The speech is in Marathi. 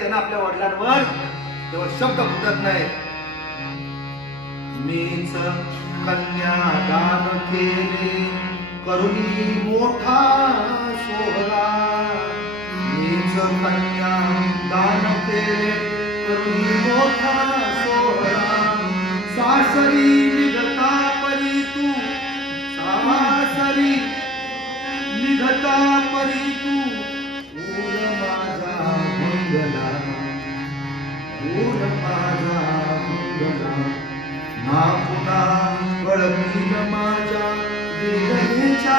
त्यांना आपल्या वडिलांवर तेव्हा शब्द फुटत नाही. मीच कन्यादान केले करुणी मोठा सोहळा. मीच कन्यादान केले करुणी मोठा सोहळा. सासरी निघता परी तू, सासरी निघता परी तू, फूल माझा मंगला, फूल माझा मंगला. ना पुन्हा कळतील माझ्या विरहेच्या